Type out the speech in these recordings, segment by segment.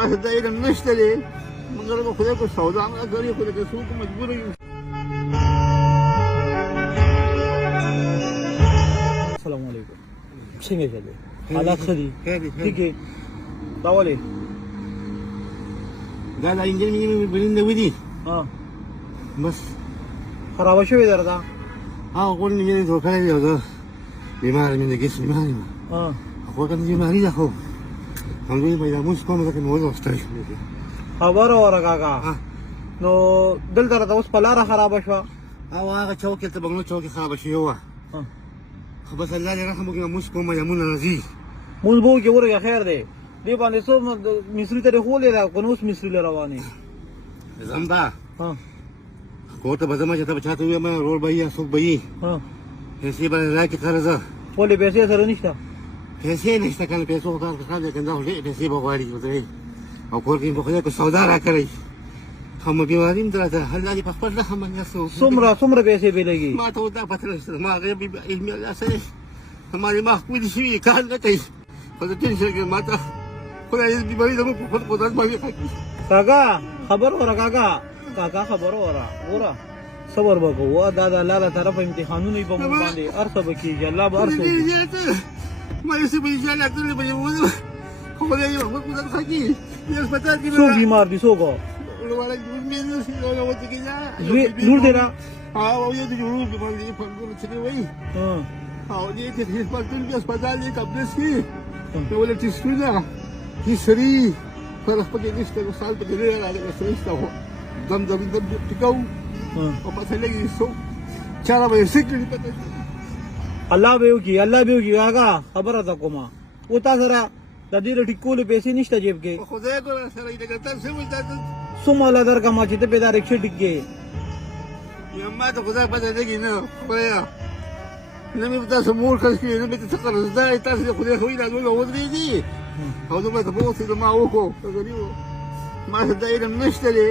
ما ته دا علم نشته دی مګر به خدای کو سودا نه کوي خو د څوک مجبور یو. السلام علیکم. څنګه چلے حالات ښه دي؟ ٹھیک ہے. دا ولې دا د انجن مې بلنده ودی بس خرابه شوې درته؟ غوږ مې دھوکه دی او زه بیمار مې د ګیس بیمار یم. خو کنه بیماري ده خو همدوی به دا مونځ کوم ځکه مې وځوستی. خبره وره کاکا نو دلته راته اوس په لاره خرابه شوه او هغه چوک هلته بنګلو چوک یې خرابه شوې وه خو بس الله دې رحم وکړي مونځ کوم یمونه راځي مونځ به وکړې ورګه خیر دی دې باندې څو مصري ته دې ښولې ده که نه اوس مصري له روانې ځم دا کور ته به ځم چې ته به چاته ووایم رور به یي یا څوک به یي پیسې به راکړي قرضه ولې پیسې سره نشته پیسې نشته که نه پیسو خو کار کار دی که دا خو ډېرې پیسې به غواړي ورته او کور کې به خدای کو سودا راکړی خو مې بیماري م راته الله دې په خپل رحم باندې څومره پیسې به لګي ما ته اوس دا پته نشته ما هغې علمي الله سره زما دماغ پولې شوي کار نه کوي خو زه ټینشن کې ما ته خدای دې بیماري زموږ په خپل قدرت باندې کړي. کاکا خبر وره کاکا خبر وره ګوره صبر به کوو دا د الله له طرفه امتحانونه یې په موږ باندې هر څه به کېږي الله به هر څه وکړي. څوک بیمار دي څوک لور دی را الله به وکړي کاکا خبره ته کومه او تا سره د دې له ټیکولو پیسې نشته جیب کې څومره درکړم چې ته بې دا رکشې ټیکې ما ته خدای پته لګي نه خدایا نه مې تاسو مور خرڅ کړي نه مې څه قرض دی تاسو د خدای خوی راځول ودرېږي او زه به تپوس چې ما وکړو ما ته دا علم نشته دی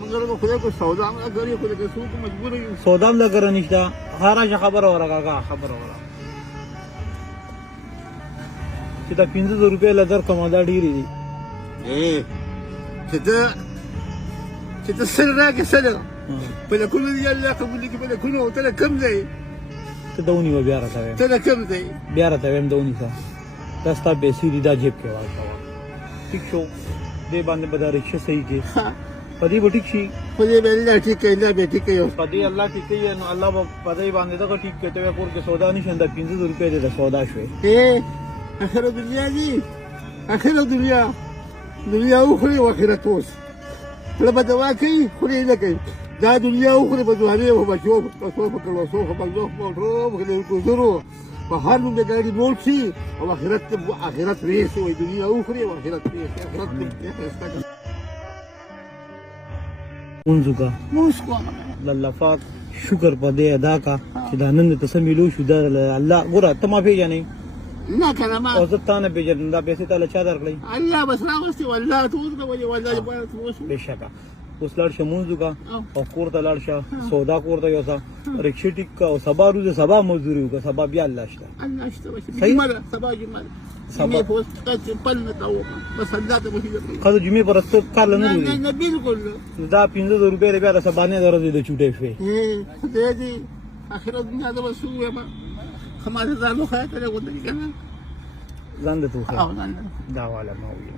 مګر به خدای کو سودا نه کوي خو د څوک مجبور یو. سودا هم لګره نشته هره خبره وره کاکا خبره وره چې دا 500 روپۍ له درکړم دا ډېرې دي چې ته سل راکړې سل په لکونو دي الله قبول کړي په لکونو ته له کم ځای ته د ونیوه بیا راته وایم ته له کم ځای بیا راته وایم د ونیسه دا ستا پیسې دي دا جیب کې واچوه ټیک شو دې باندې به دا رکشه صحیح کړي په دې به ټیک شي په دې به الله ټیک کوي الله به ټیک کوي په دې الله ټیک کوي نو الله به په دې باندې دغه ټیک کوي ته کور کې سودا نشي دا 500 روپۍ دې د سودا شوې آخر دنیا دي آخر دنیا اخرى واخرت اوس لما دوا کوي خوري نه کوي دا دنیا اخرى په ځواني او بچو په کلو سو په بلوخ په روب کې کو زرو په هر نو دګړي مول شي او آخرت ریس وي دنیا اخرى واخرت ریس آخرت دې منځوګه الله پاک شکر په دې ادا کا چې دا نن ته سمېلو شو دا الله ګوره ته ما پیژنې نه کنه ما او زه تا نه پیژنم دا پیسې تاله چا درکړی الله بس راوستي والله ته ورکړې والله بېشکه اوس لاړ شه مونځ وکړه او کور ته لاړ شه سودا کور ته یوسه رکشې ټیک کړه او سبا روزه سبا مزدوري وکړه سبا بیا الله شته سبا جمعه سبا پوسټ پل نه تاو بس الله ته وحید خو جمعې پر ست کار نه وي نه بالکل دا 500 روپۍ بیا د سبا نه درځي د چوټې شوې خدای دې اخرت دنیا د وسو ما خماده ځانو خاطر له غوډه کنه ځان د توخه دا والا ما وي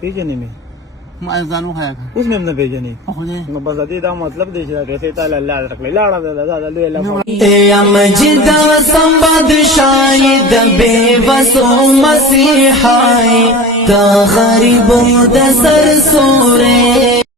پیژنې مې ما ځانو خاطر اوس مې نه پیژنې نو بس دې دا مطلب دی چې پیسې تعالی الله درکړي لاړه دا لوی الله یا مجد سمبد شاید بے وسو مسیحای تا غریب د سر سورې